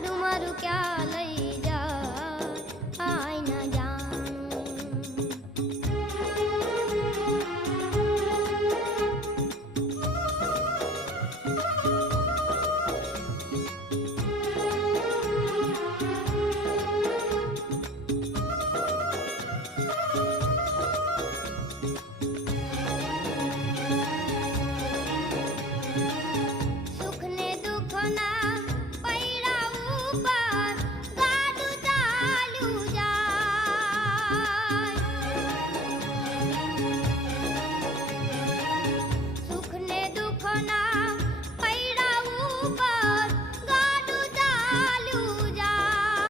લાડુ મારું ક્યાં લઈ જા આઈ ના જાણું સુખ ને દુઃખ ના